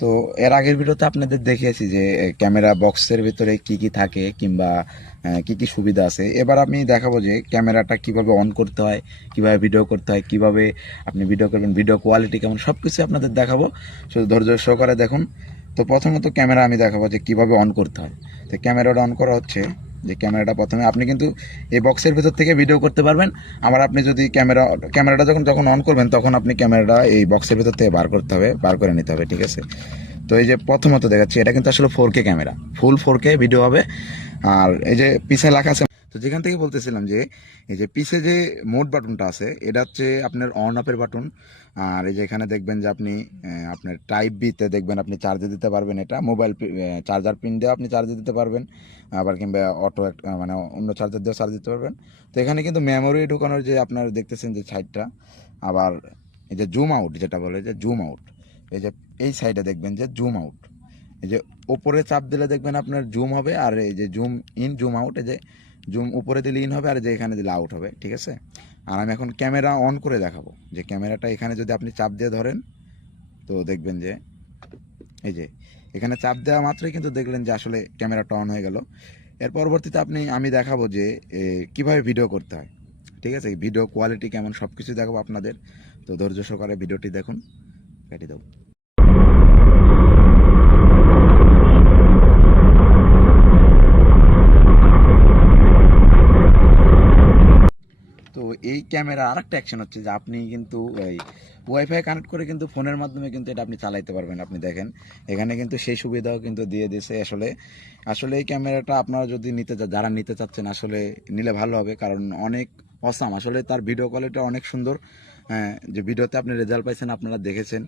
তো এর আগের ভিডিওতে আপনাদের দেখিয়েছি যে ক্যামেরা বক্সের ভিতরে কি কি থাকে কিংবা কি কি সুবিধা আছে। এবার আমি দেখাবো যে ক্যামেরাটা কিভাবে অন করতে হয়, কিভাবে ভিডিও করতে হয়, কিভাবে আপনি ভিডিও করবেন, ভিডিও কোয়ালিটি কেমন, সব কিছু আপনাদের দেখাবো। শুধু ধৈর্য সহকারে দেখুন। তো প্রথমত ক্যামেরা আমি দেখাবো যে কিভাবে অন করতে হয়। তো ক্যামেরাটা অন করা হচ্ছে যে ক্যামেরাটা প্রথমে আপনি কিন্তু এই বক্সের ভিতর থেকে ভিডিও করতে পারবেন। আবার আপনি যদি ক্যামেরাটা যখন যখন অন করবেন তখন আপনি ক্যামেরাটা এই বক্সের ভিতর থেকে বার করতে হবে, বার করে নিতে হবে, ঠিক আছে? তো এই যে প্রথমত দেখাচ্ছি, এটা কিন্তু আসলে 4K ক্যামেরা, ফুল 4K ভিডিও হবে। আর এই যে পিছে লেখা আছে, তো যেখান থেকে বলতেছিলাম যে এই যে পিছে যে মোড বাটনটা আছে এটা হচ্ছে আপনার অন অফের বাটন। আর এই যে এখানে দেখবেন যে আপনি আপনার টাইপ বিতে দেখবেন আপনি চার্জে দিতে পারবেন, এটা মোবাইল চার্জার পিন দিয়ে আপনি চার্জে দিতে পারবেন। আবার কিংবা অটো মানে অন্য চার্জার দিয়েও চার্জ দিতে পারবেন। তো এখানে কিন্তু মেমোরি ঢোকানোর যে আপনার দেখতেছেন যে সাইডটা। আবার এই যে জুম আউট যেটা বলে, যে জুম আউট, এই যে এই সাইডে দেখবেন যে জুম আউট, এই যে ওপরে চাপ দিলে দেখবেন আপনার জুম হবে, আর এই যে জুম ইন জুম আউট, এই যে জুম উপরে দিলে ইন হবে আর যে এখানে দিলে আউট হবে, ঠিক আছে? আর আমি এখন ক্যামেরা অন করে দেখাবো যে ক্যামেরাটা এখানে যদি আপনি চাপ দিয়ে ধরেন তো দেখবেন যে এই যে এখানে চাপ দেওয়া মাত্রই কিন্তু দেখলেন যে আসলে ক্যামেরাটা অন হয়ে গেল। এর পরবর্তীতে আমি দেখাবো যে কিভাবে ভিডিও করতে হয়, ঠিক আছে? ভিডিও কোয়ালিটি কেমন সব কিছু দেখাবো আপনাদের। তো ধৈর্য সহকারে ভিডিওটি দেখুন। কেটে দেবো। তো এই ক্যামেরা আরেকটা অ্যাকশন হচ্ছে যে আপনি কিন্তু এই ওয়াইফাই কানেক্ট করে কিন্তু ফোনের মাধ্যমে কিন্তু এটা আপনি চালাইতে পারবেন। আপনি দেখেন এখানে কিন্তু সেই সুবিধাও কিন্তু দিয়ে দিয়েছে। আসলে আসলে এই ক্যামেরাটা আপনারা যদি যারা নিতে চাচ্ছেন আসলে নিলে ভালো হবে, কারণ অনেক অসাম, আসলে তার ভিডিও কোয়ালিটি অনেক সুন্দর। হ্যাঁ, যে ভিডিওতে আপনি রেজাল্ট পাইছেন আপনারা দেখেছেন।